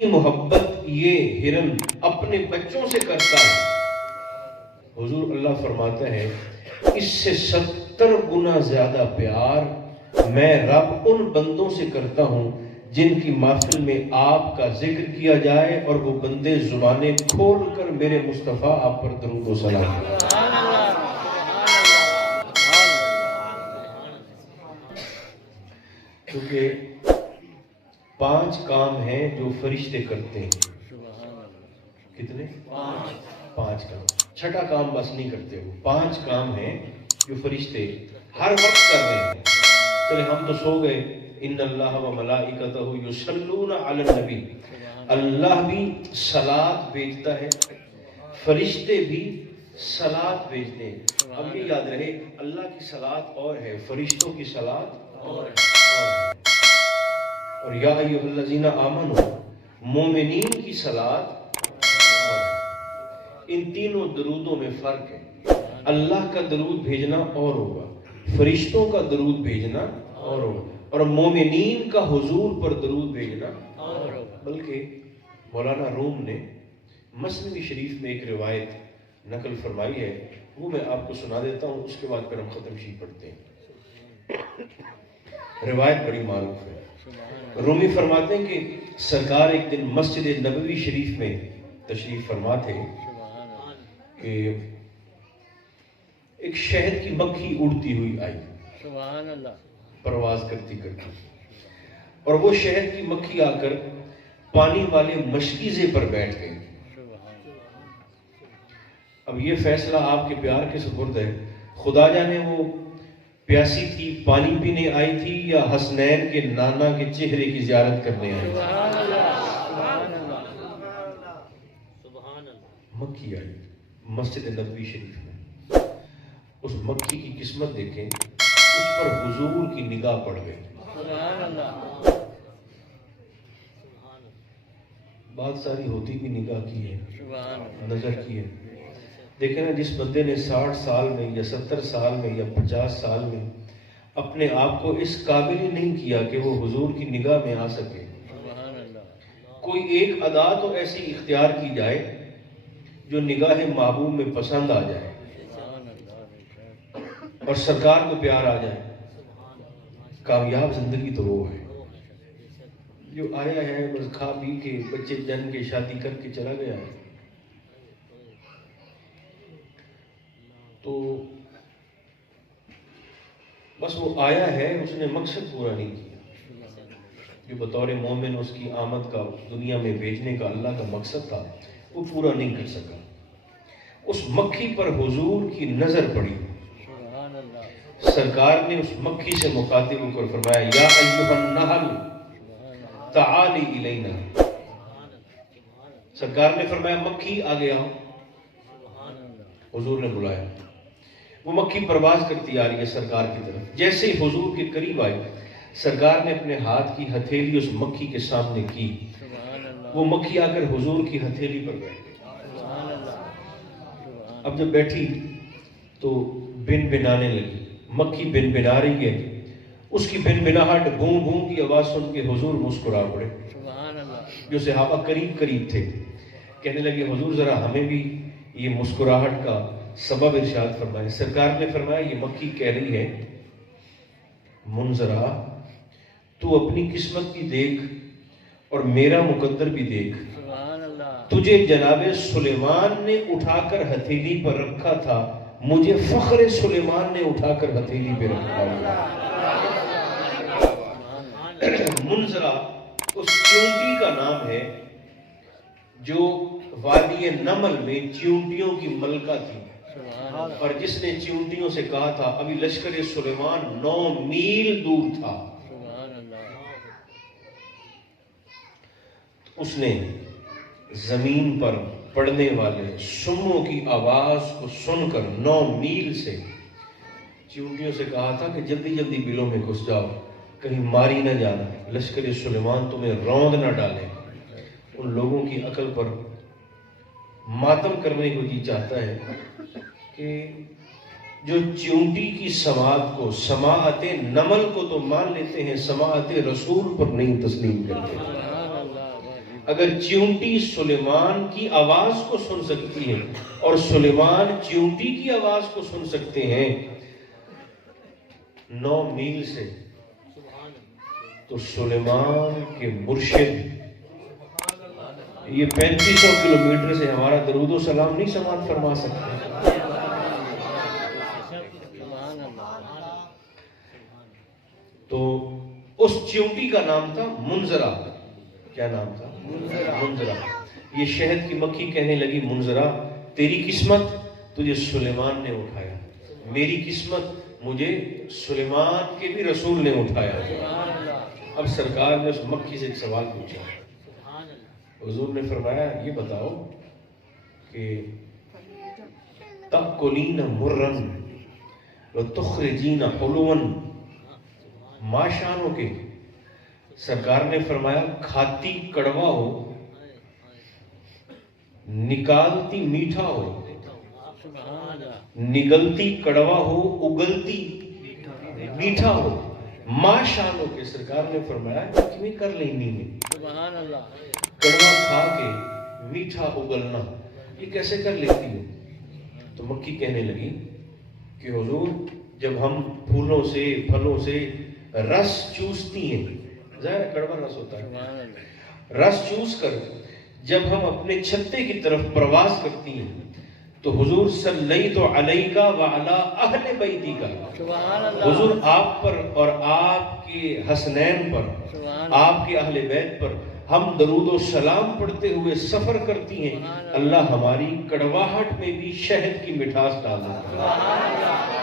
محبت یہ ہرن اپنے بچوں سے کرتا ہے، حضور اللہ فرماتے ہیں اس سے 70 گنا زیادہ پیار میں رب ان بندوں سے کرتا ہوں جن کی محفل میں آپ کا ذکر کیا جائے اور وہ بندے زبانیں کھول کر میرے مصطفیٰ آپ پر درود و سلام کریں۔ کیونکہ 5 کام ہیں جو فرشتے کرتے ہیں۔ کتنے؟ 5 کام۔ 6ٹھا کام بس نہیں کرتے، وہ 5 کام ہیں جو فرشتے ہر وقت کر رہے ہیں۔ چلے ہم تو سو گئے، ان اللہ و ملائکتہ یصلون علی النبی، اللہ بھی صلاۃ بھیجتا ہے، فرشتے بھی صلاۃ بھیجتے ہیں۔ اب یہ یاد رہے، اللہ کی صلاۃ اور ہے، فرشتوں کی صلاۃ اور ہے۔ اور یا ایھا الذین آمنوا، مومنین کی صلاۃ اور ہے۔ ان تینوں درودوں میں فرق ہے۔ اللہ کا درود بھیجنا اور ہوگا، فرشتوں کا درود بھیجنا اور ہوگا، اور مومنین کا حضور پر درود بھیجنا اور ہوگا۔ بلکہ مولانا روم نے مثنوی شریف میں ایک روایت نقل فرمائی ہے، وہ میں آپ کو سنا دیتا ہوں، اس کے بعد پھر ہم ختم شریف پڑھتے ہیں۔ روایت بڑی معروف ہے۔ رومی فرماتے ہیں کہ سرکار ایک دن مسجد نبوی شریف میں تشریف فرما تھے کہ ایک شہد کی مکھی اڑتی ہوئی آئی، سبحان اللہ، پرواز کرتی کرتی، اور وہ شہد کی مکھی آ کر پانی والے مشکیزے پر بیٹھ گئی۔ اب یہ فیصلہ آپ کے پیار کے سپرد ہے، خدا جانے وہ پیاسی تھی، پانی پینے آئی تھی، یا حسنین کے نانا کے چہرے کی زیارت کرنے آئی تھی۔ مکھی آئی مسجد نبوی شریف میں، اس مکھی کی قسمت دیکھیں، اس پر حضور کی نگاہ پڑ گئی۔ بات ساری ہوتی بھی نگاہ کی ہے، نظر کی ہے۔ دیکھیں نا، جس بندے نے 60 سال میں یا 70 سال میں یا 50 سال میں اپنے آپ کو اس قابل ہی نہیں کیا کہ وہ حضور کی نگاہ میں آ سکے، کوئی ایک ادا تو ایسی اختیار کی جائے جو نگاہ محبوب میں پسند آ جائے اور سرکار کو پیار آ جائے۔ کامیاب زندگی تو وہ ہے جو آیا ہے بس کھا پی کے، بچے جن کے، شادی کر کے چلا گیا ہے۔ تو بس وہ آیا ہے، اس نے مقصد پورا نہیں کیا جو بطور مومن اس کی آمد کا، دنیا میں بھیجنے کا اللہ کا مقصد تھا، وہ پورا نہیں کر سکا۔ اس مکھی پر حضور کی نظر پڑی، سرکار نے اس مکھی سے مخاطب ہو کر فرمایا، یا ایھا النحل تعالی الینا۔ سرکار نے فرمایا، مکھی آگے آؤ۔ حضور نے بلایا، وہ مکھی پرواز کرتی آ رہی ہے سرکار کی طرف۔ جیسے ہی حضور کے قریب آئی، سرکار نے اپنے ہاتھ کی ہتھیلی اس مکھی کے سامنے کی، وہ مکھی آ کر حضور کی ہتھیلی پر بیٹھ گئی۔ اب جب بیٹھی تو بن بنانے لگی، مکھی بن بنا رہی ہے، اس کی بن بناہٹ، بھون بھون کی آواز سن کے حضور مسکرا پڑے۔ جو صحابہ قریب قریب تھے کہنے لگے، حضور ذرا ہمیں بھی یہ مسکراہٹ کا سبب ارشاد فرمائے۔ سرکار نے فرمایا، یہ مکھی کہہ رہی ہے، منذرا تو اپنی قسمت بھی دیکھ اور میرا مقدر بھی دیکھ، تجھے جناب سلیمان نے اٹھا کر ہتھیلی پر رکھا تھا، مجھے فخر سلیمان نے اٹھا کر ہتھیلی پہ رکھا ہوا۔ منذرا اس چیونٹی کا نام ہے جو وادی نمل میں چیونٹیوں کی ملکہ تھی، اور جس نے چیونٹیوں سے کہا تھا، ابھی لشکر سلیمان 9 میل دور تھا، اس نے زمین پر پڑنے والے سموں کی آواز کو سن کر 9 میل سے چیونٹیوں سے کہا تھا کہ جلدی جلدی بلوں میں گھس جاؤ، کہیں ماری نہ جانا، لشکر سلیمان تمہیں روند نہ ڈالے۔ ان لوگوں کی عقل پر ماتم کرنے کو جی چاہتا ہے کہ جو چیونٹی کی سماعت کو، سماعت نمل کو تو مان لیتے ہیں، سماعت رسول پر نہیں تسلیم کرتے۔ اگر چیونٹی سلیمان کی آواز کو سن سکتی ہے اور سلیمان چیونٹی کی آواز کو سن سکتے ہیں 9 میل سے، تو سلیمان کے مرشد یہ 3500 کلومیٹر سے ہمارا درود و سلام نہیں سماعت فرما سکتے؟ تو اس چیونٹی کا نام تھا منذرہ۔ کیا نام تھا؟ منذرہ۔ یہ شہد کی مکھی کہنے لگی منذرہ تیری قسمت تجھے سلیمان نے اٹھایا، میری قسمت مجھے سلیمان کے بھی رسول نے اٹھایا۔ اب سرکار نے اس مکھی سے ایک سوال پوچھا، حضور نے فرمایا یہ بتاؤ کہ تأکلین مرن وتخرجین حلوا، ما شانو کے؟ سرکار نے فرمایا کھاتی کڑوا ہو، نکالتی میٹھا ہو، نگلتی کڑوا ہو، اگلتی میٹھا ہو، ما شانو کے؟ سرکار نے فرمایا کیوں کر لینی ہے؟ کڑوا کھا کے میٹھا اگلنا یہ کیسے کر لیتی ہو؟ تو مکھی کہنے لگی کہ حضور جب ہم پھولوں سے پھلوں سے رس چوستی ہیں، ظاہر کڑوا رس ہوتا ہے، رس چوس کر جب ہم اپنے چھتے کی طرف پرواز کرتی ہیں تو حضور صلیت علیک وعلی اہل بیتی کا، حضور آپ پر اور آپ کے حسنین پر، آپ کے اہل بیت پر ہم درود و سلام پڑھتے ہوئے سفر کرتی ہیں، اللہ ہماری کڑواہٹ میں بھی شہد کی مٹھاس ڈال دیتا ہے۔